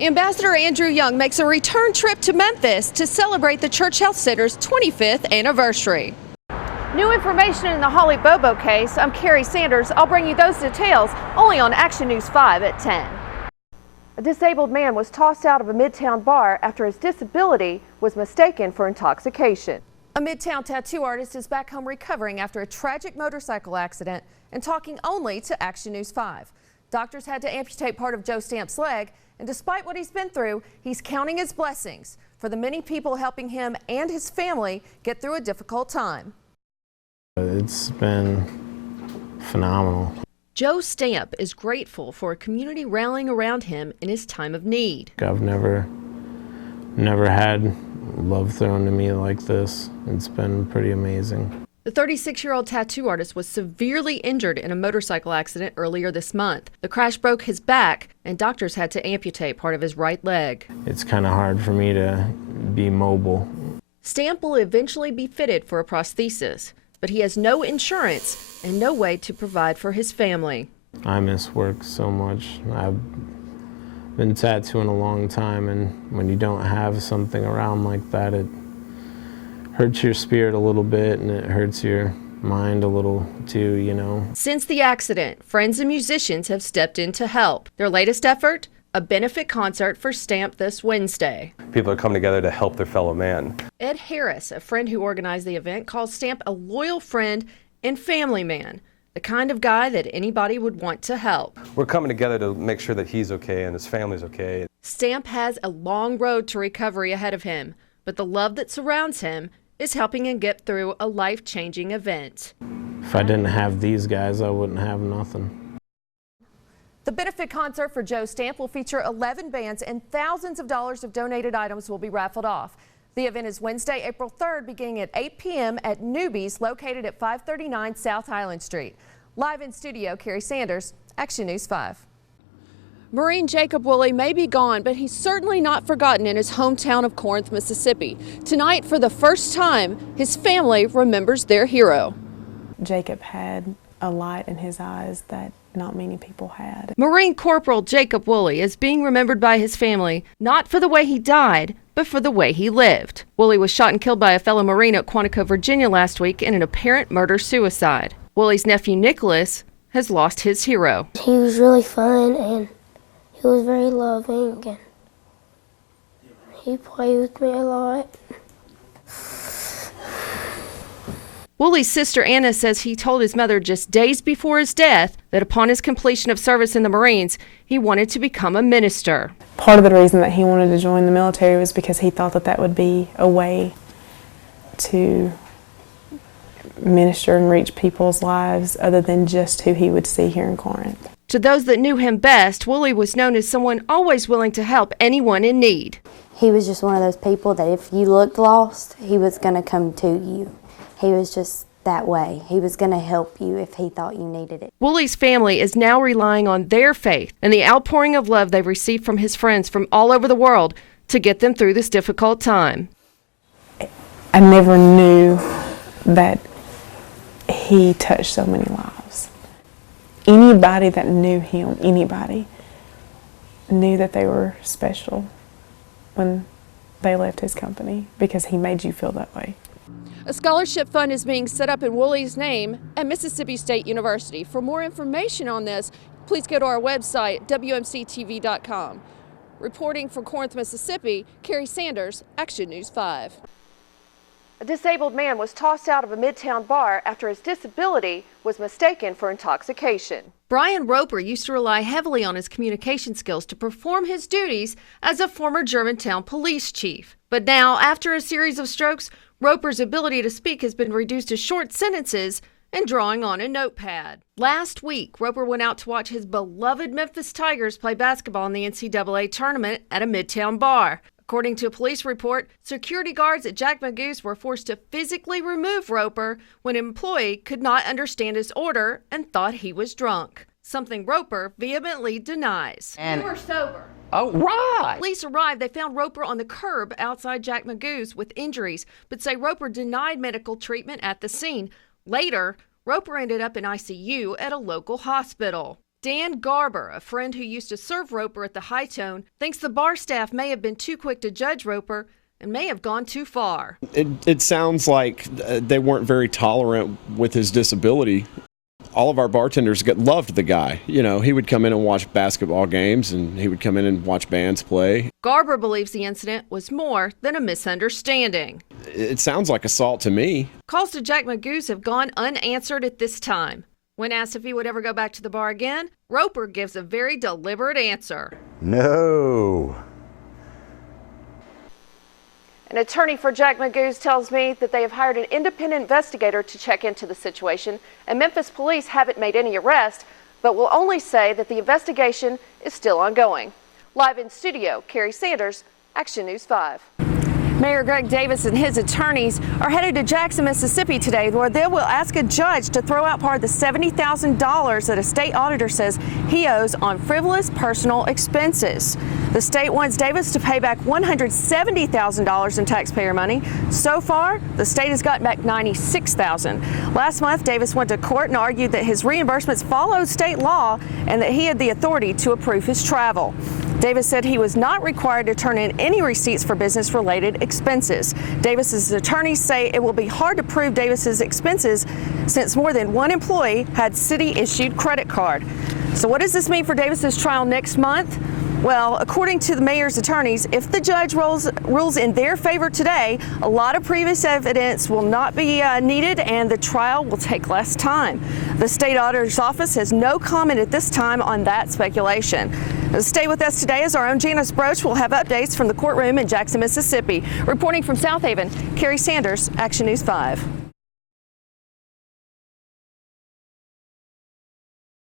Ambassador Andrew Young makes a return trip to Memphis to celebrate the Church Health Center's 25th anniversary. New information in the Holly Bobo case. I'm Carrie Sanders. I'll bring you those details only on Action News 5 at 10. A disabled man was tossed out of a Midtown bar after his disability was mistaken for intoxication. A Midtown tattoo artist is back home recovering after a tragic motorcycle accident and talking only to Action News 5. Doctors had to amputate part of Joe Stamp's leg, and despite what he's been through, he's counting his blessings for the many people helping him and his family get through a difficult time. It's been phenomenal. Joe Stamp is grateful for a community rallying around him in his time of need. I've never had love thrown to me like this. It's been pretty amazing. The 36-year-old tattoo artist was severely injured in a motorcycle accident earlier this month. The crash broke his back, and doctors had to amputate part of his right leg. It's kind of hard for me to be mobile. Stamp will eventually be fitted for a prosthesis, but he has no insurance and no way to provide for his family. I miss work so much. I've been tattooing a long time, and when you don't have something around like that, it hurts your spirit a little bit, and it hurts your mind a little too, you know. Since the accident, friends and musicians have stepped in to help. Their latest effort? A benefit concert for Stamp this Wednesday. People are coming together to help their fellow man. Ed Harris, a friend who organized the event, calls Stamp a loyal friend and family man, the kind of guy that anybody would want to help. We're coming together to make sure that he's okay and his family's okay. Stamp has a long road to recovery ahead of him, but the love that surrounds him is helping him get through a life-changing event. If I didn't have these guys, I wouldn't have nothing. The benefit concert for Joe Stamp will feature 11 bands, and thousands of dollars of donated items will be raffled off. The event is Wednesday, April 3rd, beginning at 8 p.m. at Newbies, located at 539 South Highland Street. Live in studio, Carrie Sanders, Action News 5. Marine Jacob Woolley may be gone, but he's certainly not forgotten in his hometown of Corinth, Mississippi. Tonight, for the first time, his family remembers their hero. Jacob had a light in his eyes that not many people had. Marine Corporal Jacob Woolley is being remembered by his family, not for the way he died, but for the way he lived. Woolley was shot and killed by a fellow Marine at Quantico, Virginia last week in an apparent murder-suicide. Woolley's nephew Nicholas has lost his hero. He was really fun, and he was very loving, and he played with me a lot. Woolley's sister Anna says he told his mother just days before his death that upon his completion of service in the Marines, he wanted to become a minister. Part of the reason that he wanted to join the military was because he thought that that would be a way to minister and reach people's lives other than just who he would see here in Corinth. To those that knew him best, Woolley was known as someone always willing to help anyone in need. He was just one of those people that if you looked lost, he was going to come to you. He was just that way. He was going to help you if he thought you needed it. Woolley's family is now relying on their faith and the outpouring of love they've received from his friends from all over the world to get them through this difficult time. I never knew that he touched so many lives. Anybody that knew him, anybody, knew that they were special when they left his company because he made you feel that way. A scholarship fund is being set up in Woolley's name at Mississippi State University. For more information on this, please go to our website, WMCTV.com. Reporting from Corinth, Mississippi, Carrie Sanders, Action News 5. A disabled man was tossed out of a Midtown bar after his disability was mistaken for intoxication. Brian Roper used to rely heavily on his communication skills to perform his duties as a former Germantown police chief. But now, after a series of strokes, Roper's ability to speak has been reduced to short sentences and drawing on a notepad. Last week, Roper went out to watch his beloved Memphis Tigers play basketball in the NCAA tournament at a Midtown bar. According to a police report, security guards at Jack Magoo's were forced to physically remove Roper when an employee could not understand his order and thought he was drunk, something Roper vehemently denies. You were sober. Oh, right. Police arrived. They found Roper on the curb outside Jack Magoo's with injuries, but say Roper denied medical treatment at the scene. Later, Roper ended up in ICU at a local hospital. Dan Garber, a friend who used to serve Roper at the High Tone, thinks the bar staff may have been too quick to judge Roper and may have gone too far. It sounds like they weren't very tolerant with his disability. All of our bartenders loved the guy. You know, he would come in and watch basketball games, and he would come in and watch bands play. Garber believes the incident was more than a misunderstanding. It sounds like assault to me. Calls to Jack Magoo's have gone unanswered at this time. When asked if he would ever go back to the bar again, Roper gives a very deliberate answer. No. An attorney for Jack Magoo's tells me that they have hired an independent investigator to check into the situation, and Memphis police haven't made any arrests, but will only say that the investigation is still ongoing. Live in studio, Carrie Sanders, Action News 5. Mayor Greg Davis and his attorneys are headed to Jackson, Mississippi today, where they will ask a judge to throw out part of the $70,000 that a state auditor says he owes on frivolous personal expenses. The state wants Davis to pay back $170,000 in taxpayer money. So far, the state has gotten back $96,000. Last month, Davis went to court and argued that his reimbursements followed state law and that he had the authority to approve his travel. Davis said he was not required to turn in any receipts for business-related expenses. Davis's attorneys say it will be hard to prove Davis's expenses since more than one employee had city-issued credit card. So what does this mean for Davis's trial next month? Well, according to the mayor's attorneys, if the judge rules in their favor today, a lot of previous evidence will not be needed and the trial will take less time. The state auditor's office has no comment at this time on that speculation. Stay with us today as our own Janice Broach will have updates from the courtroom in Jackson, Mississippi. Reporting from South Haven, Carrie Sanders, Action News 5.